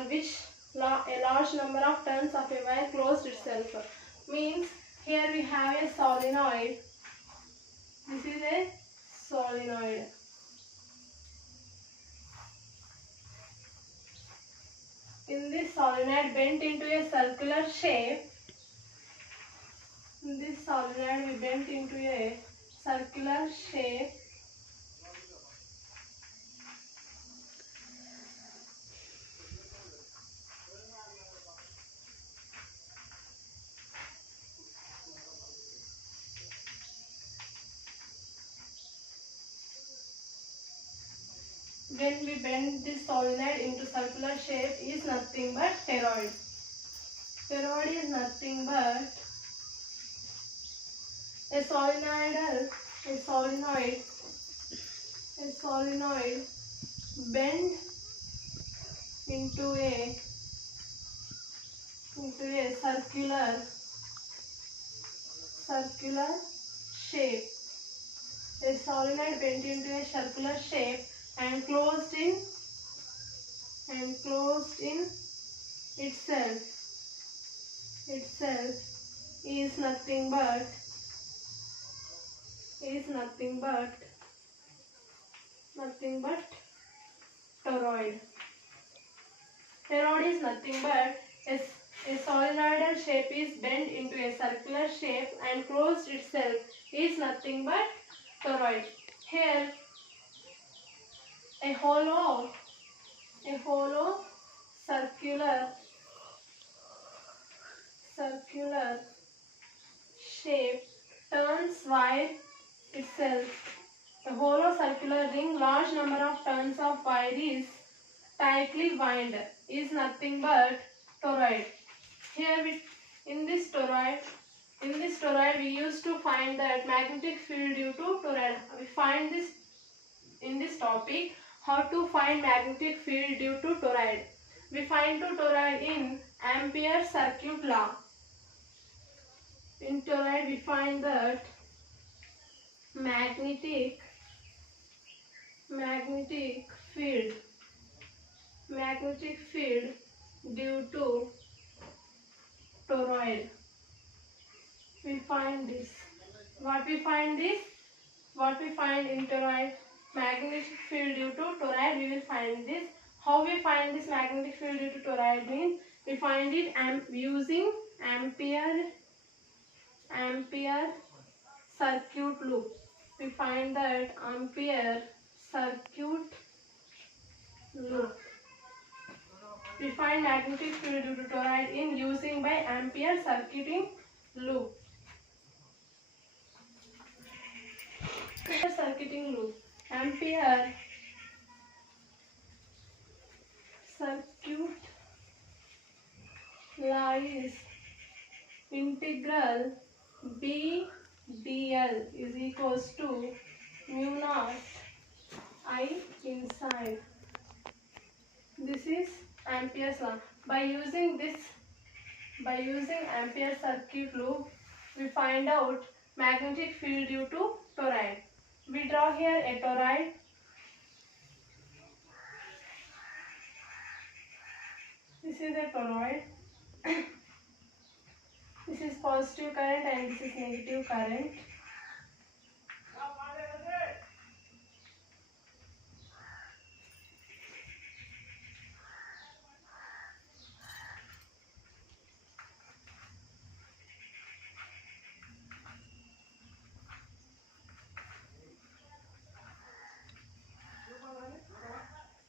on which a large number of turns of a wire closed itself. Means here we have a solenoid. This is a solenoid. In this solenoid bent into a circular shape. In this solenoid we bent into a circular shape. When we bend this solenoid into circular shape is nothing but toroid. Toroid is nothing but a solenoid bend into a circular shape. A solenoid bent into a circular shape and closed in itself is nothing but toroid. Toroid is nothing but a solenoidal shape is bent into a circular shape and closed itself is nothing but toroid. Here a hollow circular shape turns wire itself. A hollow circular ring, large number of turns of wire is tightly wound, is nothing but toroid. Here in this toroid we used to find that magnetic field due to toroid. We find this in this topic, how to find magnetic field due to toroid. We find toroid in Ampere circuit law. In toroid we find that magnetic field due to toroid. We find this. What we find in toroid, magnetic field due to toroid, we will find this. How we find this magnetic field due to toroid means we find it using Ampere circuit loop. We find that Ampere circuit loop. We find magnetic field due to toroid in using by Ampere circuiting loop. Circuiting loop. Ampere circuit law is integral B dl is equals to mu naught I inside. This is Ampere's law. By using Ampere circuit loop, we find out magnetic field due to toroid. We draw here a toroid. This is a toroid. This is positive current and this is negative current.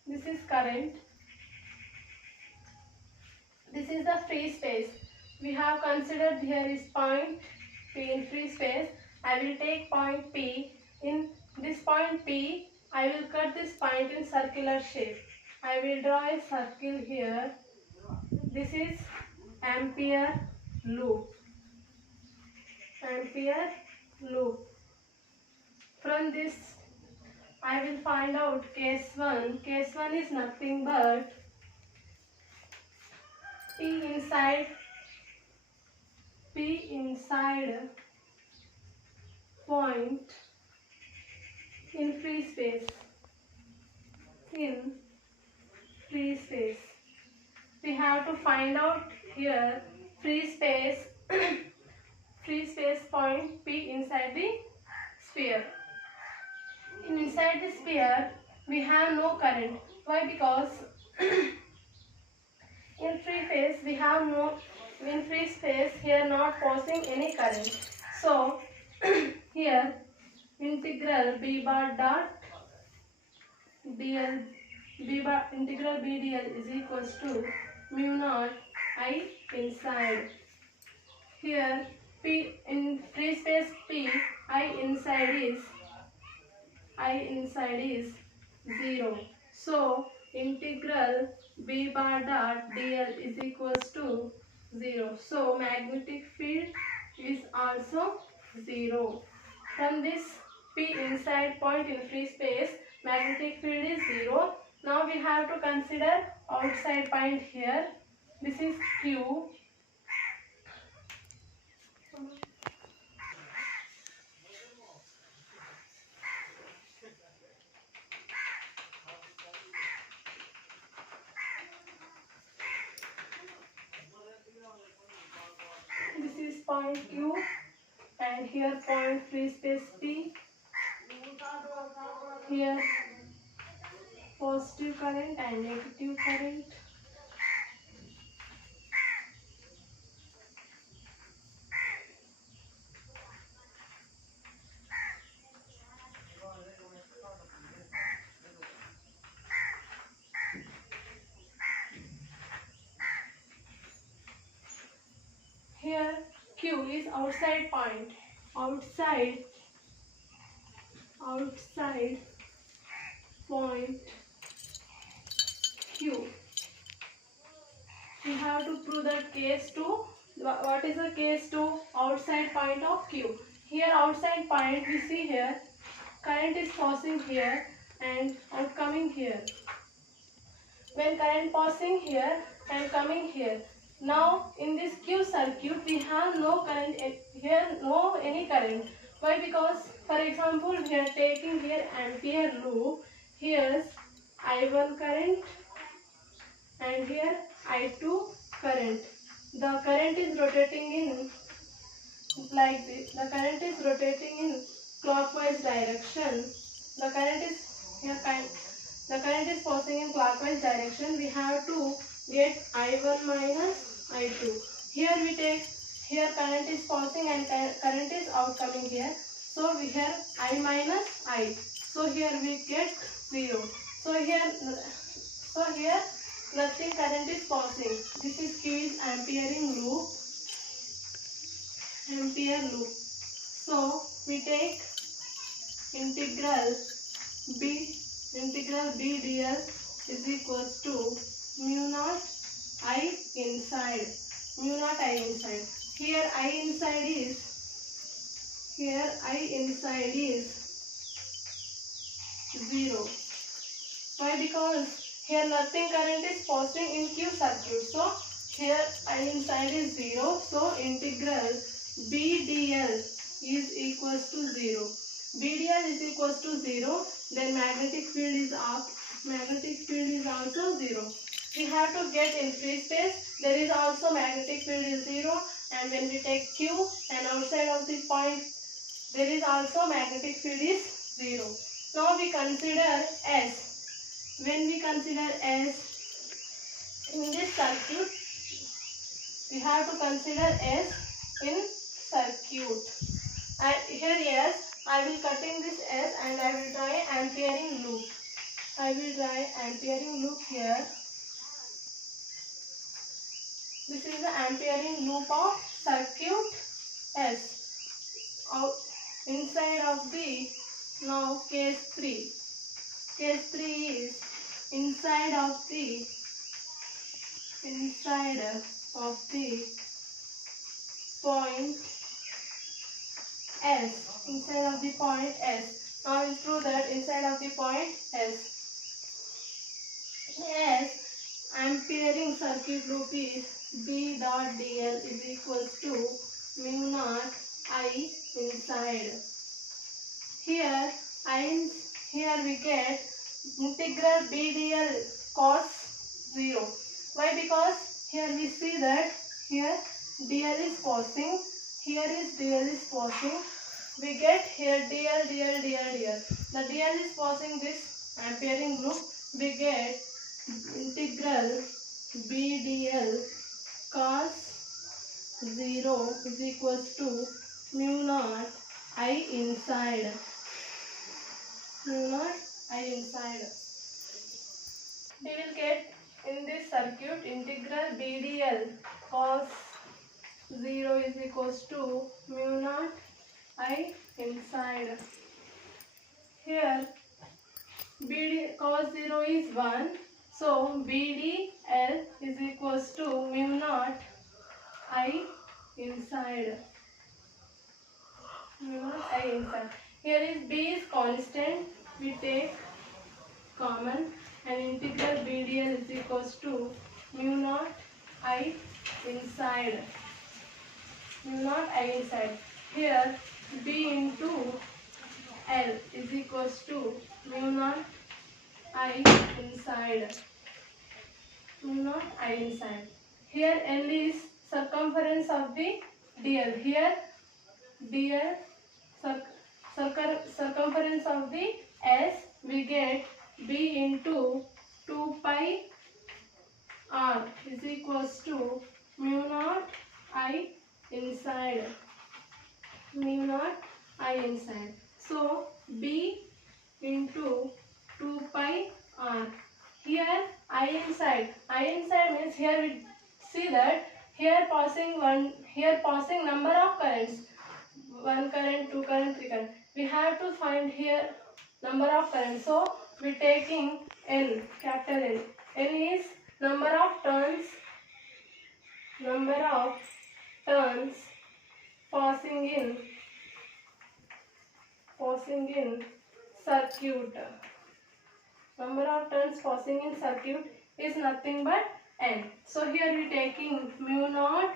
This is current. This is the free space. We have considered here is point P in free space. I will take point P. In this point P, I will cut this point in circular shape. I will draw a circle here. This is Ampere loop. Ampere loop. From this, I will find out case 1. Case 1 is nothing but P inside point in free space. we have to find out here free space free space point P inside the sphere. Inside the sphere we have no current. Why? Because in free space we have no in free space here not passing any current. So here integral b bar dot dl b bar integral b dl is equals to mu naught I inside. Here p in free space p I inside is 0. So integral b bar dot dl is equals to 0. So magnetic field is also 0. From this p inside point in free space, magnetic field is 0. Now we have to consider outside point here. This is Q. This is point Q and here point free space P. Here positive current and negative current. Here Q is outside point. Outside point Q. We have to prove that case 2. What is the case 2? Outside point of Q. Here outside point we see here current is passing here and outcoming here. When current passing here and coming here. Now in this Q circuit we have no current here, no any current. Why? Because for example we are taking here ampere loop. Here's I1 current and here I2 current. The current is rotating in like this. The current is rotating in clockwise direction. The current is here the current is passing in clockwise direction. We have to get I1 minus I2. Here we take here current is passing and current is outcoming here. So we have I minus I. So here we get 0. So here nothing current is passing. This is Q is ampering loop. Ampere loop. So we take integral b dl is equals to mu naught I inside. Mu naught I inside. Here I inside is 0. Why? Because here nothing current is passing in Q circuit. So here I inside is 0. So integral b dl is equals to 0. B dl is equals to 0. Then magnetic field is also 0. We have to get in free space. There is also magnetic field is 0. And when we take Q and outside of the point, there is also magnetic field is 0. Now we consider S. When we consider S in this circuit, we have to consider S in circuit. And here yes, I will cutting this S and I will draw a ampering loop. I will draw a ampering loop here. This is the ampering loop of circuit S. Out inside of the now case 3. Case 3 is inside of the point S. Inside of the point S. Now we'll prove that inside of the point S. S ampering circuit loop is B dot dl is equals to mu naught I inside. Here we get integral B dl cos 0. Why? Because here we see that here dl is passing, here is dl is passing. We get here dl, dl, dl, dl. The dl is passing this Amperian loop. We get integral b dl cos 0 is equals to mu naught I inside. Mu naught I inside. We will get in this circuit integral b dl cos 0 is equals to mu naught I inside. Here BD cos 0 is 1. So BDL is equals to mu naught I inside. Mu naught I inside. Here is B is constant. We take common and integral BDL is equals to mu naught I inside. Mu naught I inside. Here B into L is equals to mu naught I inside. Mu naught I inside. Here L is circumference of the DL. Here DL circumference of the S. We get B into 2 pi R is equals to mu naught I inside. Mu naught I inside. So B into 2 pi R. Here I inside. I inside means here we see that here passing number of currents. 1 current, 2 current, 3 current. We have to find here number of currents. So we taking N, capital N. N is number of turns passing in circuit. Number of turns passing in circuit is nothing but N. So here we taking mu naught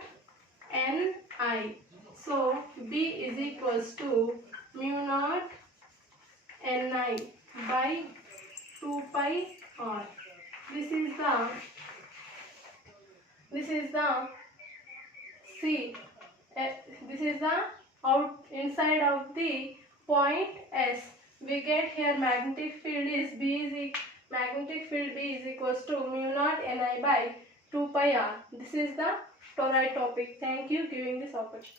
Ni. So B is equals to mu naught Ni by 2 pi R. This is the C. This is the inside of the point S. We get here magnetic field B is equals to mu naught Ni by 2 pi R. This is the toroid topic. Thank you giving this opportunity.